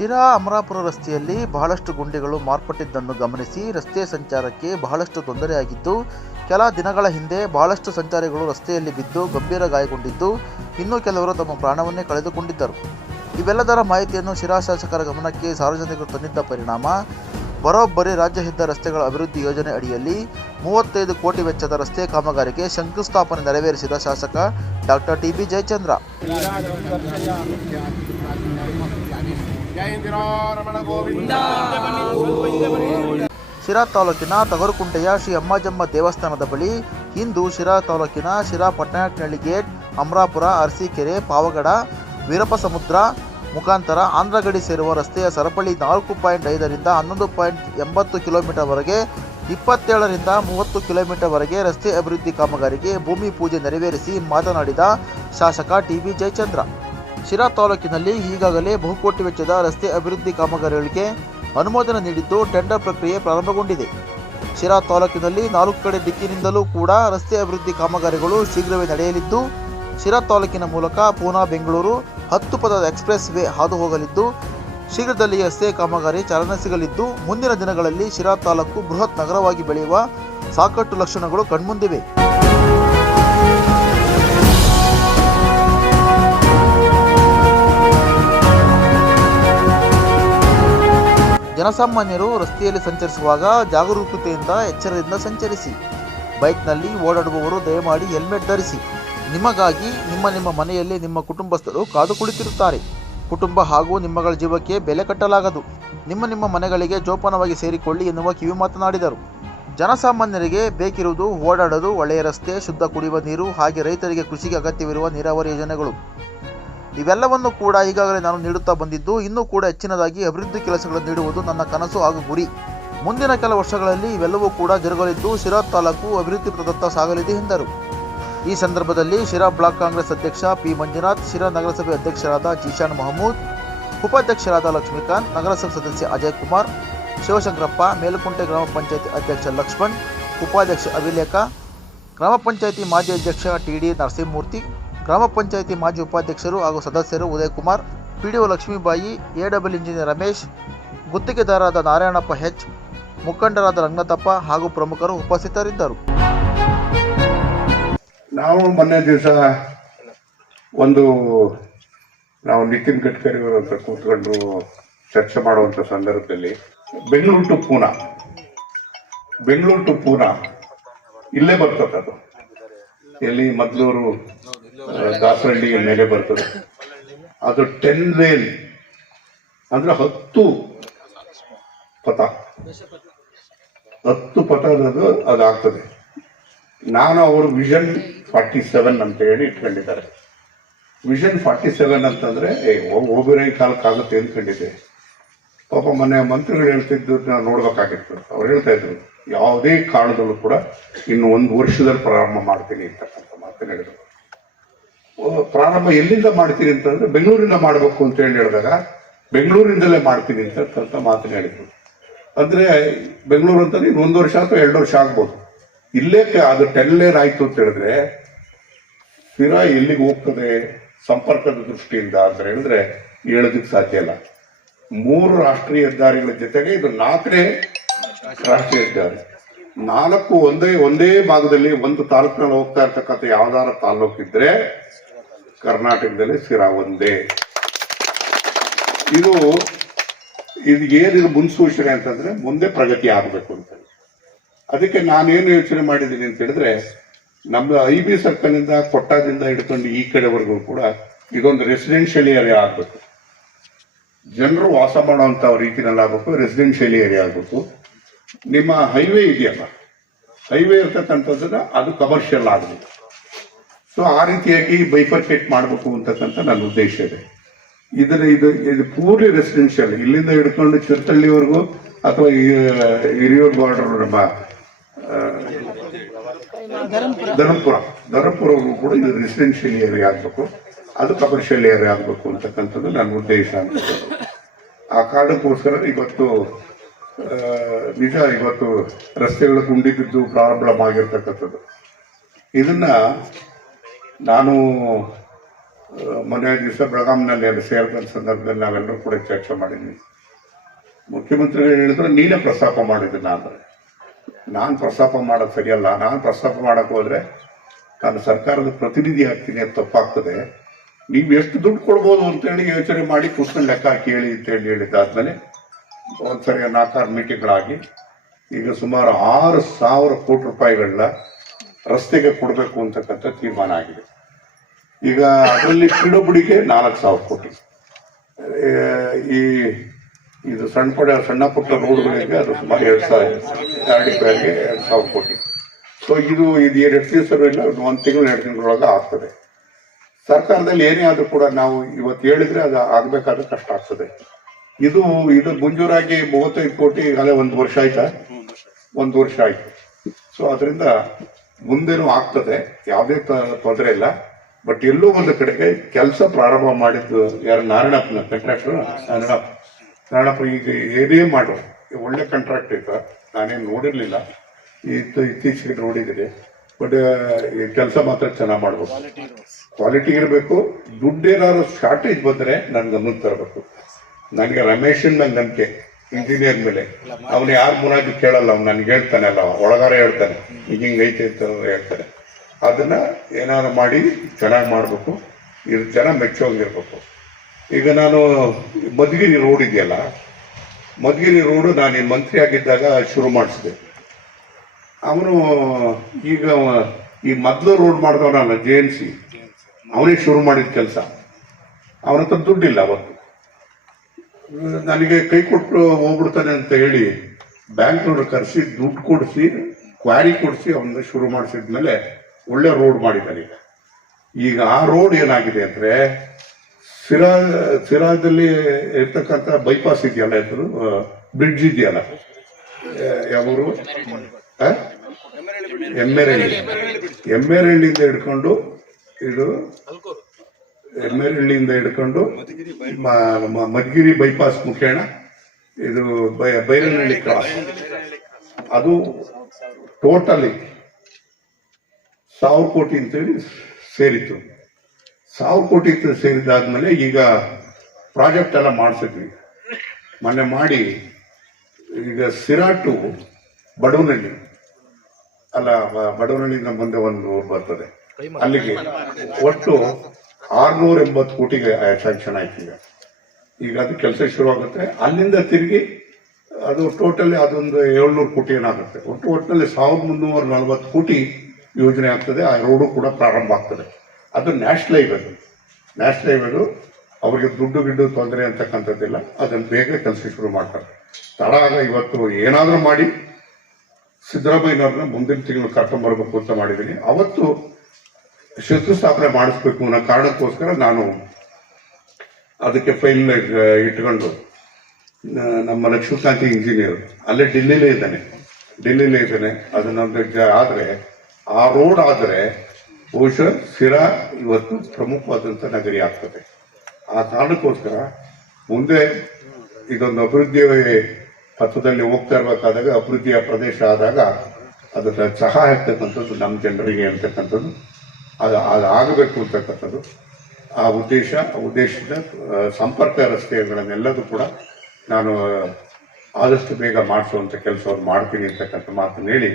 ಶಿರಾ ಅಮರಾಪುರ ರಸ್ತೆಯಲ್ಲಿ ಬಹಳಷ್ಟು ಗುಂಡಿಗಳು ಮಾರ್ಪಟ್ಟಿದ್ದನ್ನು ಗಮನಿಸಿ ರಸ್ತೆ ಸಂಚಾರಕ್ಕೆ ಬಹಳಷ್ಟು ತೊಂದರೆಯಾಗಿದ್ದು, ಕೆಲ ದಿನಗಳ ಹಿಂದೆ ಬಹಳಷ್ಟು ಸಂಚಾರಿಗಳು ರಸ್ತೆಯಲ್ಲಿ ಬಿದ್ದು ಗಂಭೀರ ಗಾಯಗೊಂಡಿದ್ದು, ಇನ್ನೂ ಕೆಲವರು ತಮ್ಮ ಪ್ರಾಣವನ್ನೇ ಕಳೆದುಕೊಂಡಿದ್ದರು. ಇವೆಲ್ಲದರ ಮಾಹಿತಿಯನ್ನು ಶಿರಾ ಶಾಸಕರ ಗಮನಕ್ಕೆ ಸಾರ್ವಜನಿಕರು ತಂದಿದ್ದ ಪರಿಣಾಮ, ಬರೋಬ್ಬರಿ ರಾಜ್ಯ ಹೆದ್ದ ರಸ್ತೆಗಳ ಅಭಿವೃದ್ಧಿ ಯೋಜನೆ ಅಡಿಯಲ್ಲಿ ಮೂವತ್ತೈದು ಕೋಟಿ ವೆಚ್ಚದ ರಸ್ತೆ ಕಾಮಗಾರಿಗೆ ಶಂಕುಸ್ಥಾಪನೆ ನೆರವೇರಿಸಿದ ಶಾಸಕ doctor T B Jayachandra. Sira ತಾಲೂಕಿನ ತಗರುಕುಂಟೆಯ ಶ್ರೀ ಅಮ್ಮಾಜಮ್ಮ ದೇವಸ್ಥಾನದ ಬಳಿ ಇಂದು ಶಿರಾ ತಾಲೂಕಿನ ಶಿರಾ ಪಟ್ಟಣಹಳ್ಳಿ ಗೇಟ್, ಅಮರಾಪುರ, ಅರಸೀಕೆರೆ, ಪಾವಗಡ ವೀರಪ್ಪ ಸಮುದ್ರ ಮುಖಾಂತರ ಆಂಧ್ರಗಡಿ ಸೇರುವ ರಸ್ತೆಯ ಸರಪಳಿ ನಾಲ್ಕು ಪಾಯಿಂಟ್ ಐದರಿಂದ ಹನ್ನೊಂದು ಪಾಯಿಂಟ್ ಎಂಬತ್ತು ಕಿಲೋಮೀಟರ್ವರೆಗೆ ಇಪ್ಪತ್ತೇಳರಿಂದ ಮೂವತ್ತು ಕಿಲೋಮೀಟರ್ವರೆಗೆ ರಸ್ತೆ ಅಭಿವೃದ್ಧಿ ಕಾಮಗಾರಿಗೆ ಭೂಮಿ ಪೂಜೆ ನೆರವೇರಿಸಿ ಮಾತನಾಡಿದ ಶಾಸಕ ಟಿ ಬಿ ಜಯಚಂದ್ರ. ಶಿರಾ ತಾಲೂಕಿನಲ್ಲಿ ಈಗಾಗಲೇ ಬಹುಕೋಟಿ ವೆಚ್ಚದ ರಸ್ತೆ ಅಭಿವೃದ್ಧಿ ಕಾಮಗಾರಿಗಳಿಗೆ ಅನುಮೋದನೆ ನೀಡಿದ್ದು ಟೆಂಡರ್ ಪ್ರಕ್ರಿಯೆ ಪ್ರಾರಂಭಗೊಂಡಿದೆ. ಶಿರಾ ತಾಲೂಕಿನಲ್ಲಿ ನಾಲ್ಕು ಕಡೆ ದಿಕ್ಕಿನಿಂದಲೂ ಕೂಡ ರಸ್ತೆ ಅಭಿವೃದ್ಧಿ ಕಾಮಗಾರಿಗಳು ಶೀಘ್ರವೇ ನಡೆಯಲಿದ್ದು, ಶಿರಾ ತಾಲೂಕಿನ ಮೂಲಕ ಪೂನಾ ಬೆಂಗಳೂರು ಹತ್ತು ಪದದ ಎಕ್ಸ್ಪ್ರೆಸ್ ವೇ ಹಾದು ಹೋಗಲಿದ್ದು ಶೀಘ್ರದಲ್ಲಿ ರಸ್ತೆ ಕಾಮಗಾರಿ ಚಾಲನೆ ಸಿಗಲಿದ್ದು, ಮುಂದಿನ ದಿನಗಳಲ್ಲಿ ಶಿರಾ ತಾಲೂಕು ಬೃಹತ್ ನಗರವಾಗಿ ಬೆಳೆಯುವ ಸಾಕಷ್ಟು ಲಕ್ಷಣಗಳು ಕಣ್ಮುಂದಿವೆ. ಜನಸಾಮಾನ್ಯರು ರಸ್ತೆಯಲ್ಲಿ ಸಂಚರಿಸುವಾಗ ಜಾಗರೂಕತೆಯಿಂದ ಎಚ್ಚರದಿಂದ ಸಂಚರಿಸಿ. ಬೈಕ್ನಲ್ಲಿ ಓಡಾಡುವವರು ದಯಮಾಡಿ ಹೆಲ್ಮೆಟ್ ಧರಿಸಿ. ನಿಮಗಾಗಿ ನಿಮ್ಮ ನಿಮ್ಮ ಮನೆಯಲ್ಲಿ ನಿಮ್ಮ ಕುಟುಂಬಸ್ಥರು ಕಾದು ಕುಳಿತಿರುತ್ತಾರೆ. ಕುಟುಂಬ ಹಾಗೂ ನಿಮ್ಮಗಳ ಜೀವಕ್ಕೆ ಬೆಲೆ ಕಟ್ಟಲಾಗದು. ನಿಮ್ಮ ನಿಮ್ಮ ಮನೆಗಳಿಗೆ ಜೋಪಾನವಾಗಿ ಸೇರಿಕೊಳ್ಳಿ ಎನ್ನುವ ಕಿವಿ ಮಾತನಾಡಿದರು. ಜನಸಾಮಾನ್ಯರಿಗೆ ಬೇಕಿರುವುದು ಓಡಾಡಲು ಒಳ್ಳೆಯ ರಸ್ತೆ, ಶುದ್ಧ ಕುಡಿಯುವ ನೀರು, ಹಾಗೆ ರೈತರಿಗೆ ಕೃಷಿಗೆ ಅಗತ್ಯವಿರುವ ನೀರಾವರಿ ಯೋಜನೆಗಳು. ಇವೆಲ್ಲವನ್ನು ಕೂಡ ಈಗಾಗಲೇ ನಾನು ನೀಡುತ್ತಾ ಬಂದಿದ್ದು, ಇನ್ನೂ ಕೂಡ ಹೆಚ್ಚಿನದಾಗಿ ಅಭಿವೃದ್ಧಿ ಕೆಲಸಗಳನ್ನು ನೀಡುವುದು ನನ್ನ ಕನಸು ಹಾಗೂ ಗುರಿ. ಮುಂದಿನ ಕೆಲ ವರ್ಷಗಳಲ್ಲಿ ಇವೆಲ್ಲವೂ ಕೂಡ ಜರುಗಲಿದ್ದು, ಶಿರಾ ತಾಲೂಕು ಅಭಿವೃದ್ಧಿ ಪ್ರದತ್ತ ಸಾಗಲಿದೆ ಎಂದರು. ಈ ಸಂದರ್ಭದಲ್ಲಿ ಶಿರಾ ಬ್ಲಾಕ್ ಕಾಂಗ್ರೆಸ್ ಅಧ್ಯಕ್ಷ ಪಿ ಮಂಜುನಾಥ್, ಶಿರಾ ನಗರಸಭೆ ಅಧ್ಯಕ್ಷರಾದ ಜೀಶಾನ್ ಮಹಮೂದ್, ಉಪಾಧ್ಯಕ್ಷರಾದ ಲಕ್ಷ್ಮೀಕಾಂತ್, ನಗರಸಭೆ ಸದಸ್ಯ ಅಜಯ್ ಕುಮಾರ್, ಶಿವಶಂಕರಪ್ಪ, ಮೇಲುಕುಂಟೆ ಗ್ರಾಮ ಪಂಚಾಯತಿ ಅಧ್ಯಕ್ಷ ಲಕ್ಷ್ಮಣ್, ಉಪಾಧ್ಯಕ್ಷ ಅಭಿಲೇಖ, ಗ್ರಾಮ ಪಂಚಾಯತಿ ಮಾಜಿ ಅಧ್ಯಕ್ಷ ಟಿ ಡಿ ನರಸಿಂಹಮೂರ್ತಿ ಗ್ರಾಮ ಪಂಚಾಯಿತಿ ಮಾಜಿ ಉಪಾಧ್ಯಕ್ಷರು ಹಾಗೂ ಸದಸ್ಯರು ಉದಯಕುಮಾರ್, ಪಿಡಿಒ ಲಕ್ಷ್ಮೀಬಾಯಿ ಎಡಬ್ಲ್ಯೂ ಇಂಜಿನಿಯರ್ ರಮೇಶ್, ಗುತ್ತಿಗೆದಾರರಾದ ನಾರಾಯಣಪ್ಪ ಹೆಚ್ ಮುಖಂಡರಾದ ರಂಗನಾಥಪ್ಪ ಹಾಗೂ ಪ್ರಮುಖರು ಉಪಸ್ಥಿತರಿದ್ದರು. ನಾವು ಮೊನ್ನೆ ದಿವಸ ಒಂದು ನಾವು ನಿತಿನ್ ಗಡ್ಕರಿ ಅವರ ಕೂತ್ಕೊಂಡು ಚರ್ಚೆ ಮಾಡುವಂತ ಸಂದರ್ಭದಲ್ಲಿ ಬೆಂಗಳೂರು ಟು ಪೂನಾ, ಬೆಂಗಳೂರು ಟು ಪೂನಾ, ಇಲ್ಲೇ ಬರ್ತದೆ ಅದು. ಎಲ್ಲಿ ಮದ್ಲೂರು ಆ, ದಾಸರಳ್ಳಿ ಮೇಲೆ ಬರ್ತದೆ. ಅದು ಟೆನ್ ವೇಲ್ ಅಂದ್ರೆ ಹತ್ತು ಪಥ. ಹತ್ತು ಪಥದದು ಅದಾಗ್ತದೆ. ನಾನು ಅವರು ವಿಷನ್ ಫಾರ್ಟಿ ಸೆವೆನ್ ಅಂತ ಹೇಳಿ ಇಟ್ಕೊಂಡಿದ್ದಾರೆ. ವಿಷನ್ ಫಾರ್ಟಿ ಸೆವೆನ್ ಅಂತಂದ್ರೆ ಏ ಹೋಗಿರೋ ಕಾಲಕ್ಕಾಗುತ್ತೆ ಅಂದ್ಕೊಂಡಿದ್ದೆ ಪಾಪ ಮೊನ್ನೆ ಮಂತ್ರಿಗಳು ಹೇಳ್ತಿದ್ದು ನಾವು ನೋಡ್ಬೇಕಾಗಿತ್ತು. ಅವ್ರು ಹೇಳ್ತಾ ಇದ್ರು ಯಾವುದೇ ಕಾರಣದಲ್ಲೂ ಕೂಡ ಇನ್ನು ಒಂದು ವರ್ಷದಲ್ಲಿ ಪ್ರಾರಂಭ ಮಾಡ್ತೀನಿ ಅಂತಕ್ಕಂಥ ಮಾತನ್ನ ಹೇಳಿದ್ರು. ಪ್ರಾರಂಭ ಎಲ್ಲಿಂದ ಮಾಡ್ತೀನಿ ಅಂತಂದ್ರೆ ಬೆಂಗಳೂರಿಂದ ಮಾಡಬೇಕು ಅಂತ ಹೇಳಿ ಹೇಳಿದಾಗ, ಬೆಂಗಳೂರಿಂದಲೇ ಮಾಡ್ತೀನಿ ಅಂತ ಮಾತನ್ನ ಹೇಳಿದ್ರು. ಅಂದ್ರೆ ಬೆಂಗಳೂರು ಅಂತಂದ್ರೆ ಇನ್ನು ಒಂದು ವರ್ಷ ಅಥವಾ ಎರಡು ವರ್ಷ ಆಗ್ಬೋದು. ಇಲ್ಲೇ ಅದು ಟೆನ್ ಲೇನ್ ಆಯ್ತು ಅಂತ ಹೇಳಿದ್ರೆ, ಸ್ಥಿರ ಎಲ್ಲಿಗೆ ಹೋಗ್ತದೆ, ಸಂಪರ್ಕದ ದೃಷ್ಟಿಯಿಂದ ಅಂತ ಹೇಳಿದ್ರೆ ಹೇಳೋದಕ್ಕೆ ಸಾಧ್ಯ ಇಲ್ಲ. ಮೂರು ರಾಷ್ಟ್ರೀಯ ಹೆದ್ದಾರಿಗಳ ಜೊತೆಗೆ ಇದು ನಾಲ್ಕನೇ ರಾಷ್ಟ್ರೀಯ ಹೆದ್ದಾರಿ. ನಾಲ್ಕು ಒಂದೇ ಒಂದೇ ಭಾಗದಲ್ಲಿ ಒಂದು ತಾಲೂಕಿನಲ್ಲಿ ಹೋಗ್ತಾ ಇರ್ತಕ್ಕಂಥ ಯಾವ್ದಾರ ತಾಲೂಕಿದ್ರೆ ಕರ್ನಾಟಕದಲ್ಲಿ ಸ್ಥಿರ ಒಂದೇ. ಇದು ಇದು ಏನಿದು ಮುನ್ಸೂಚನೆ ಅಂತಂದ್ರೆ ಮುಂದೆ ಪ್ರಗತಿ ಆಗಬೇಕು ಅಂತ ಅದಕ್ಕೆ ನಾನೇನು ಯೋಚನೆ ಮಾಡಿದ್ದೀನಿ ಅಂತ ಹೇಳಿದ್ರೆ, ನಮ್ಮ ಐ ಬಿ ಸರ್ಕಲ್ನಿಂದ, ಕೊಟ್ಟಾದಿಂದ ಹಿಡ್ಕೊಂಡು ಈ ಕಡೆವರೆಗೂ ಕೂಡ ಇದೊಂದು ರೆಸಿಡೆನ್ಷಿಯಲ್ ಏರಿಯಾ ಆಗ್ಬೇಕು. ಜನರು ವಾಸ ಮಾಡುವಂತ ರೀತಿನಲ್ಲಿ ಆಗ್ಬೇಕು ರೆಸಿಡೆನ್ಷಿಯಲ್ ಏರಿಯಾ ಆಗ್ಬೇಕು. ನಿಮ್ಮ ಹೈವೇ ಇದೆಯಲ್ಲ ಹೈವೇ ಇರ್ತಕ್ಕಂಥದ್ದನ್ನ ಅದು ಕಮರ್ಷಿಯಲ್ ಆಗಬೇಕು. ಸೊ ಆ ರೀತಿಯಾಗಿ ಬೈಫರ್ಕೇಟ್ ಮಾಡಬೇಕು ಅಂತಕ್ಕಂಥ ನನ್ನ ಉದ್ದೇಶ ಇದೆ. ಇದನ್ನ ಇದು ಇದು ಪೂರ್ಲಿ ರೆಸಿಡೆನ್ಷಿಯಲ್ ಇಲ್ಲಿಂದ ಹಿಡ್ಕೊಂಡು ಚಿರ್ತಳ್ಳಿವರೆಗೂ ಅಥವಾ ಹಿರಿಯೂರು ಬಾರ್ಡರ್ ನಮ್ಮ ಧರ್ಮಪುರ, ಧರ್ಮಪುರವರೆಗೂ ಕೂಡ ಇದು ರೆಸಿಡೆನ್ಷಿಯಲ್ ಏರಿಯಾ ಆಗಬೇಕು. ಅದು ಕಮರ್ಷಿಯಲ್ ಏರಿಯಾ ಆಗಬೇಕು ಅಂತಕ್ಕಂಥದ್ದು ನನ್ನ ಉದ್ದೇಶ ಅಂತ ಆ ಕಾರಣಕ್ಕೋಸ್ಕರ ಇವತ್ತು ನಿಜ ಇವತ್ತು ರಸ್ತೆಗಳ ಗುಂಡಿ ಬಿದ್ದು ಪ್ರಾರಂಭ ಆಗಿರ್ತಕ್ಕಂಥದ್ದು. ಇದನ್ನ ನಾನು ಮೊನ್ನೆ ದಿವಸ ಬೆಳಗಾಂನಲ್ಲಿ ಅಲ್ಲಿ ಸೇರಿದ ಸಂದರ್ಭದಲ್ಲಿ ನಾವೆಲ್ಲರೂ ಕೂಡ ಚರ್ಚೆ ಮಾಡಿದ್ವಿ. ಮುಖ್ಯಮಂತ್ರಿಗಳು ಹೇಳಿದ್ರೆ, ನೀನೇ ಪ್ರಸ್ತಾಪ ಮಾಡಿದ್ದೆ ನಾನು ನಾನು ಪ್ರಸ್ತಾಪ ಮಾಡೋದು ಸರಿಯಲ್ಲ. ನಾನು ಪ್ರಸ್ತಾಪ ಮಾಡಕ್ಕೆ ಹೋದರೆ ನಾನು ಸರ್ಕಾರದ ಪ್ರತಿನಿಧಿ ಆಗ್ತೀನಿ ಅದು ತಪ್ಪಾಗ್ತದೆ. ನೀವು ಎಷ್ಟು ದುಡ್ಡು ಕೊಡ್ಬೋದು ಅಂತೇಳಿ ಯೋಚನೆ ಮಾಡಿ ಕೂತ್ಕೊಂಡು ಲೆಕ್ಕ ಹಾಕಿ ಹೇಳಿ ಅಂತೇಳಿ ಹೇಳಿದ್ದಾದ್ಮೇಲೆ ಒಂದ್ಸರಿ ನಾಲ್ಕಾರು ಮೀಟಿಂಗ್ಗಳಾಗಿ ಈಗ ಸುಮಾರು ಆರು ಸಾವಿರ ಕೋಟಿ ರೂಪಾಯಿಗಳನ್ನ ರಸ್ತೆಗೆ ಕೊಡಬೇಕು ಅಂತಕ್ಕಂಥ ತೀರ್ಮಾನ ಆಗಿದೆ. ಈಗ ಅದರಲ್ಲಿ ಪಿಡುಬುಡಿಗೆ ನಾಲ್ಕು ಸಾವಿರ ಕೋಟಿ. ಈ ಇದು ಸಣ್ಣ ಪಡೆ ಸಣ್ಣ ಪುಟ್ಟ ರೋಡ್ಗಳಿಗೆ ಅದು ಸುಮಾರು ಎರಡು ಸಾವಿರ ಗಾಡಿಗಳಿಗೆ ಎರಡು ಸಾವಿರ ಕೋಟಿ. ಸೊ ಇದು ಇದು ಎರಡು ದಿವಸ ಇಲ್ಲ, ಒಂದು ತಿಂಗಳು, ಎರಡು ತಿಂಗಳೊಳಗೆ ಆಗ್ತದೆ. ಸರ್ಕಾರದಲ್ಲಿ ಏನೇ ಆದರೂ ಕೂಡ ನಾವು ಇವತ್ತು ಹೇಳಿದರೆ ಅದು ಆಗಬೇಕಾದ್ರೆ ಕಷ್ಟ ಆಗ್ತದೆ. ಇದು ಇದು ಮುಂಜೂರಾಗಿ ಮೂವತ್ತೈದು ಕೋಟಿ ಈಗಾಗಲೇ ಒಂದು ವರ್ಷ ಆಯ್ತಾ? ಒಂದು ವರ್ಷ ಆಯಿತು. ಸೊ ಅದರಿಂದ ಮುಂದೇನೂ ಆಗ್ತದೆ, ಯಾವುದೇ ತೊಂದರೆ ಇಲ್ಲ. ಬಟ್ ಎಲ್ಲೋ ಒಂದು ಕಡೆಗೆ ಕೆಲಸ ಪ್ರಾರಂಭ ಮಾಡಿದ್ದು ಯಾರು ನಾರಾಯಣಪ್ಪನ ಕಾಂಟ್ರಾಕ್ಟರ್ ನಾರಾಯಣಪ್ಪ. ನಾರಾಯಣಪ್ಪ ಈಗ ಏನೇ ಮಾಡು. ಒಳ್ಳೆ ಕಾಂಟ್ರಾಕ್ಟ್ ಇತ್ತು ನಾನೇನು ನೋಡಿರಲಿಲ್ಲ. ಇತ್ತು ಇತ್ತೀಚೆಗೆ ನೋಡಿದ್ದೀನಿ ಬಟ್ ಈ ಕೆಲಸ ಮಾತ್ರ ಚೆನ್ನಾಗಿ ಮಾಡಬೇಕು ಕ್ವಾಲಿಟಿ ಇರಬೇಕು. ದುಡ್ಡೇನಾದ್ರು ಶಾರ್ಟೇಜ್ ಬಂದರೆ ನನಗೆ ಗಮನಕ್ಕೆ ತರಬೇಕು. ನನಗೆ ರಮೇಶನ್ ಮೇಲೆ ನಂಬಿಕೆ. ಇಂಜಿನಿಯರ್ ಮೇಲೆ. ಅವನು ಯಾರು ಮುನಾಗಿ ಕೇಳಲ್ಲ. ಅವ್ನು ನನಗೆ ಹೇಳ್ತಾನೆ ಅಲ್ಲ. ಒಳಗಾರ ಹೇಳ್ತಾನೆ. ಈಗ ಹಿಂಗ್ ಐತೆ ಅಂತ ಹೇಳ್ತಾನೆ. ಅದನ್ನ ಏನಾದ್ರು ಮಾಡಿ ಚೆನ್ನಾಗಿ ಮಾಡಬೇಕು. ಇದು ಜನ ಮೆಚ್ಚೋಂಗಿರ್ಬೇಕು. ಈಗ ನಾನು ಮಧುಗಿರಿ ರೋಡ್ ಇದೆಯಲ್ಲ, ಮಧುಗಿರಿ ರೋಡ್ ನಾನು ಮಂತ್ರಿ ಆಗಿದ್ದಾಗ ಶುರು ಮಾಡಿಸಿದೆ. ಅವನು ಈಗ ಈ ಮೊದಲು ರೋಡ್ ಮಾಡಿದವನಲ್ಲ, ಜೆ ಎನ್ ಸಿ. ಅವನೇ ಶುರು ಮಾಡಿದ ಕೆಲಸ. ಅವನ ಹತ್ರ ದುಡ್ಡಿಲ್ಲ ಅವತ್ತು. ನನಗೆ ಕೈ ಕೊಟ್ಟು ಹೋಗ್ಬಿಡ್ತಾನೆ ಅಂತ ಹೇಳಿ ಬ್ಯಾಂಕ್ನವ್ರು ಕರೆಸಿ ದುಡ್ಡು ಕೊಡಿಸಿ, ಕ್ವಾರಿ ಕೊಡಿಸಿ ಅವನ್ನ ಶುರು ಮಾಡಿಸಿದ್ಮೇಲೆ ಒಳ್ಳೆ ರೋಡ್ ಮಾಡಿದ್ದಾರೆ ಈಗ ಆ ರೋಡ್ ಏನಾಗಿದೆ ಅಂದ್ರೆ ಸಿರಾ, ಸಿರಾದಲ್ಲಿ ಇರ್ತಕ್ಕಂಥ ಬೈಪಾಸ್ ಇದೆಯಲ್ಲ ಹೆಸರು ಬ್ರಿಡ್ಜ್ ಇದೆಯಲ್ಲ? ಯಾವರು ಎಮ್ಮೆರಳ್ಳಿ. ಎಮ್ಮೆರಳ್ಳಿಯಿಂದ ಹಿಡ್ಕೊಂಡು ಇದು ಎಮ್ಮೆರಳ್ಳಿಯಿಂದ ಹಿಡ್ಕೊಂಡು ಮ- ಮ- ಮಧುಗಿರಿ ಬೈಪಾಸ್ ಮುಖೇಣ. ಇದು ಬೈರನಹಳ್ಳಿ ಕ್ರಾಸ್ ಅದು ಟೋಟಲಿ ಸಾವಿರ ಕೋಟಿ ಅಂತೇಳಿ ಸೇರಿತ್ತು. ಸಾವಿರ ಕೋಟಿ ಸೇರಿದಾದ್ಮೇಲೆ ಈಗ ಪ್ರಾಜೆಕ್ಟ್ ಎಲ್ಲ ಮಾಡಿಸಿದ್ವಿ. ಮೊನ್ನೆ ಮಾಡಿ ಈಗ ಸಿರಾಟು ಬಡವನಹಳ್ಳಿ. ಅಲ್ಲ, ಬಡವನಹಳ್ಳಿಯಿಂದ ಮುಂದೆ ಒಂದು ಊರು ಬರ್ತದೆ. ಅಲ್ಲಿಗೆ ಒಟ್ಟು ಆರ್ನೂರ ಎಂಬತ್ತು ಕೋಟಿಗೆ ಸ್ಯಾಂಕ್ಷನ್ ಆಯ್ತು ಈಗ. ಈಗ ಅದು ಕೆಲಸ ಶುರು ಆಗುತ್ತೆ ಅಲ್ಲಿಂದ ತಿರುಗಿ ಅದು ಟೋಟಲಿ ಅದೊಂದು ಏಳ್ನೂರು ಕೋಟಿ ಏನಾಗುತ್ತೆ. ಒಟ್ಟು ಒಟ್ಟಿನಲ್ಲಿ ಸಾವಿರದ ಮುನ್ನೂರ ನಲವತ್ತು ಕೋಟಿ ಯೋಜನೆ ಆಗ್ತದೆ, ಆ ರೋಡು ಕೂಡ ಪ್ರಾರಂಭ ಆಗ್ತದೆ. ಅದು ನ್ಯಾಷನಲ್ ಹೈವೇ ಅದು ನ್ಯಾಷನಲ್ ಹೈವೇದು ಅವರಿಗೆ ದುಡ್ಡು ಗಿಡ್ಡು ತೊಂದರೆ ಅಂತಕ್ಕಂಥದ್ದಿಲ್ಲ, ಅದನ್ನು ಬೇಗ ಕೆಲಸ ಶುರು ಮಾಡ್ತಾರೆ. ತಡ ಆಗ ಇವತ್ತು ಏನಾದರೂ ಮಾಡಿ ಸಿದ್ದರಾಮಯ್ಯನವ್ರನ್ನ ಮುಂದಿನ ತಿಂಗಳು ಕರ್ಕೊಂಡ್ಬರ್ಬೇಕು ಅಂತ ಮಾಡಿದ್ದೀನಿ. ಅವತ್ತು ಶಂಕುಸ್ಥಾಪನೆ ಮಾಡಿಸ್ಬೇಕು ಅನ್ನೋ ಕಾರಣಕ್ಕೋಸ್ಕರ ನಾನು ಅದಕ್ಕೆ ಫೈಲ್ ಇಟ್ಕೊಂಡು ನಮ್ಮ ಲಕ್ಷ್ಮೀಕಾಂತಿ ಇಂಜಿನಿಯರ್ ಅಲ್ಲೇ ಡೆಲ್ಲಿಲೇ ಇದ್ದಾನೆ. ಡೆಲ್ಲಿಲೇ ಇದ್ದಾನೆ. ಅದನ್ನೊಂದು ಆದ್ರೆ ಆ ರೋಡ್ ಆದರೆ ಬಹುಶಃ ಸಿರಾ ಇವತ್ತು ಪ್ರಮುಖವಾದಂಥ ನಗರಿ ಆಗ್ತದೆ. ಆ ಕಾರಣಕ್ಕೋಸ್ಕರ ಮುಂದೆ ಇದೊಂದು ಅಭಿವೃದ್ಧಿ ಪಥದಲ್ಲಿ ಹೋಗ್ತಾ ಇರಬೇಕಾದಾಗ, ಅಭಿವೃದ್ಧಿಯ ಪ್ರದೇಶ ಆದಾಗ ಅದರ ಸಹಾಯ ಇರ್ತಕ್ಕಂಥದ್ದು ನಮ್ಮ ಜನರಿಗೆ ಅಂತಕ್ಕಂಥದ್ದು. ಅದು ಅದು ಆಗಬೇಕು ಅಂತಕ್ಕಂಥದ್ದು. ಆ ಉದ್ದೇಶ, ಆ ಉದ್ದೇಶದ ಸಂಪರ್ಕ ರಸ್ತೆಗಳನ್ನೆಲ್ಲದೂ ಕೂಡ ನಾನು ಆದಷ್ಟು ಬೇಗ ಮಾಡಿಸುವಂಥ ಕೆಲಸವನ್ನು ಮಾಡ್ತೀನಿ ಅಂತಕ್ಕಂಥ ಮಾತನ್ನು ಹೇಳಿ